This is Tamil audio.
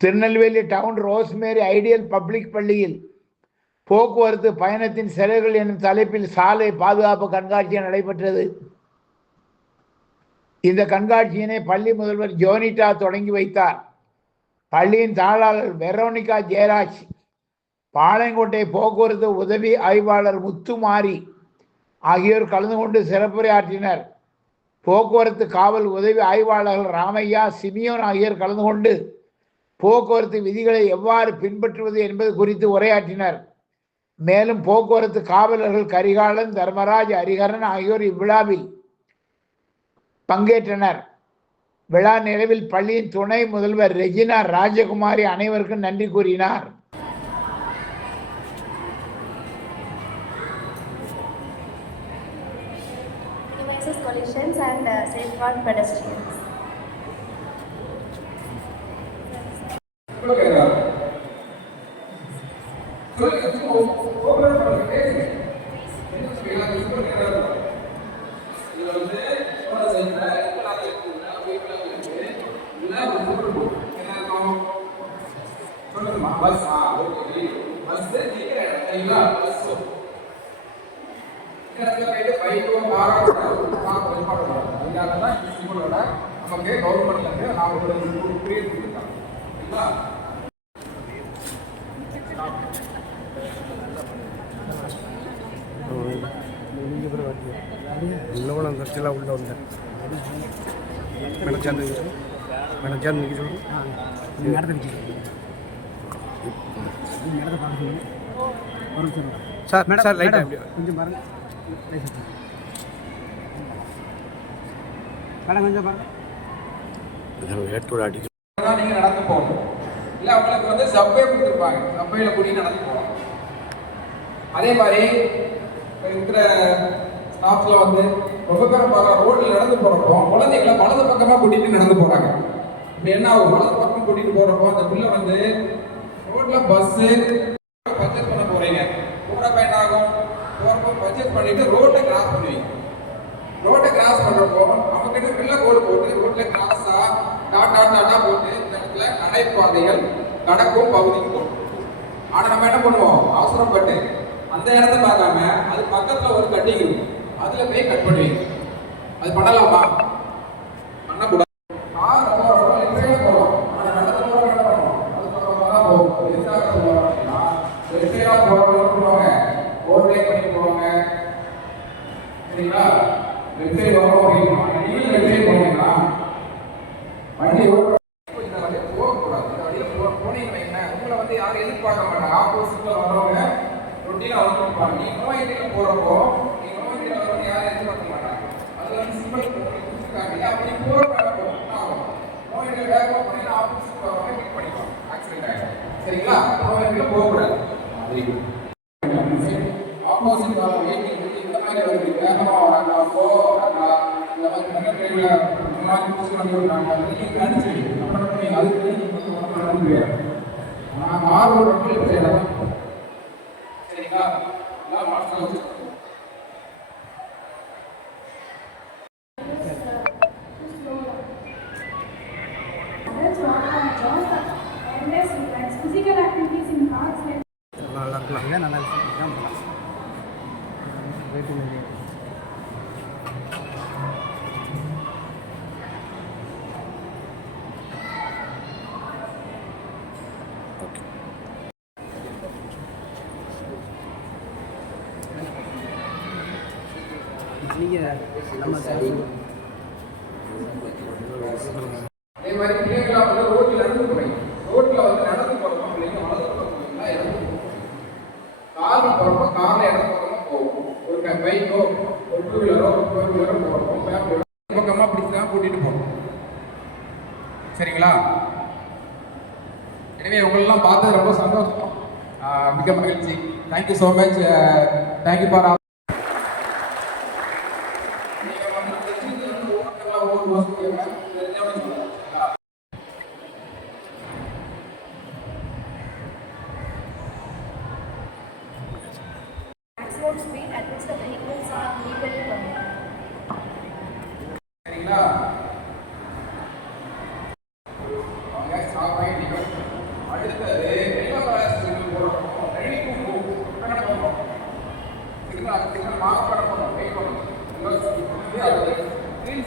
Tirunelveli town Rosemary ideal public பள்ளியில் போக்குவரத்து பயணத்தின் செலவுகள் எனும் தலைப்பில் சாலை பாதுகாப்பு கண்காட்சி நடைபெற்றது. இந்த கண்காட்சியினை பள்ளி முதல்வர் ஜோனிட்டா தொடங்கி வைத்தார். பள்ளியின் தாளாளர் வெரோனிகா ஜெயராஜ் பாளையங்கோட்டை போக்குவரத்து உதவி ஆய்வாளர் முத்துமாரி ஆகியோர் கலந்து கொண்டு சிறப்புரையாற்றினர். போக்குவரத்து காவல் உதவி ஆய்வாளர்கள் ராமையா சிமியோன் ஆகியோர் கலந்து கொண்டு போக்குவரத்து விதிகளை எவ்வாறு பின்பற்றுவது என்பது குறித்து உரையாற்றினர். மேலும் போக்குவரத்து காவலர்கள் கரிகாலன் தர்மராஜ் ஹரிஹரன் ஆகியோர் இவ்விழாவில் பங்கேற்றனர். விழா நிறைவில் பள்ளியின் துணை முதல்வர் ரெஜினா ராஜகுமாரி அனைவருக்கும் நன்றி கூறினார். minimizes collisions and uh, safeguard pedestrians. நமக்கு கவர்மெண்ட்ல இருந்து நாம ஒரு பீரியட் கொடுத்தாங்க சரிங்களா இல்லவளம் கட்சியெல்லாம் உள்ள வந்தேன் மெனச்சார் மெனச்சார் நிற்க சொல்லு நீங்கள் இடத்த நிற்க நீங்கள் இடத்த பார்க்க சொல்லுங்க ஒரு சார் மேடம் சார் லைட்டாக மேடம், கொஞ்சம் பாருங்க. மேடம் கொஞ்சம் பாருங்க. ஏற்றோட அடிக்க தான் நீங்க நடந்து போகணும். இல்ல அவங்களுக்கு வந்து சப்வே கொடுத்துருப்பாங்க. சப்வேல கூட்டி நடந்து போகலாம் அதே மாதிரி இருக்கிற ஸ்டாஃப்ல வந்து ரொம்ப பேர் பார்க்குற ரோட்டில் நடந்து போகிறப்போ குழந்தைகளை வலது பக்கமாக கூட்டிகிட்டு நடந்து போகிறாங்க இப்போ என்ன ஆகும்? வலது பக்கம் கூட்டிகிட்டு போகிறப்போ அந்த பிள்ளை வந்து ரோட்டில் பஸ்ஸு பர்ச்சேஸ் பண்ண போகிறீங்க போகிறப்ப என்ன ஆகும்? போகிறப்போ பர்ச்சேஸ் பண்ணிவிட்டு ரோட்டை கிராஸ் பண்ணுவீங்க. ரோட்டை கிராஸ் பண்ணுறப்போ நமக்கிட்ட பிள்ளை கோடு போட்டு ரோட்டில் கிராஸாக டாட்டா டாட்டா போட்டு இந்த இடத்துல நடைபாதைகள் நடக்கும் பகுதிக்கு போகும். நம்ம என்ன பண்ணுவோம்? அவசரப்பட்டு அந்த இடத்த பார்க்காம அது பக்கத்தில் ஒரு கட்டிங் இருக்கும் அதுல போய் கட் பண்ணுவீங்க அது பண்ணலாமா? பண்ணக்கூடாது. கார் ரொம்ப ரொம்ப எளிமையா போகலாம் சரிங்களா நோய் போகக்கூடாது ஆப்போசிட் இந்த மாதிரி வருது வேகமா வராங்க போறாங்க இந்த மாதிரி மிகப்பெரிய இந்த மாதிரி புதுசு வந்து விடுறாங்க அப்புறம் அதுக்கு நீங்க வந்து நடந்து நான் ஆர்வம் சரிங்களா எல்லாம் மாசம் physical activities in parks like நல்லா இருக்கலாம் இதான் நல்லா இருக்கு இதான் போகலாம் ரேட்டிங் இல்லை நீங்கள் நம்ம சரி அதே மாதிரி வந்து கூட்டிட்டு போகணும் சரிங்களா? எனவே உங்களெல்லாம் பார்த்தது ரொம்ப சந்தோஷம். மிக மகிழ்ச்சி. Thank you so much thank you for speed at which the vehicles are legally permitted. சரிங்களா அவங்க ஸ்டாப் ஆகி நிற்க சிக்னல் மாறப்பட பண்ணணும் வெயிட் பண்ணணும் க்ரீன்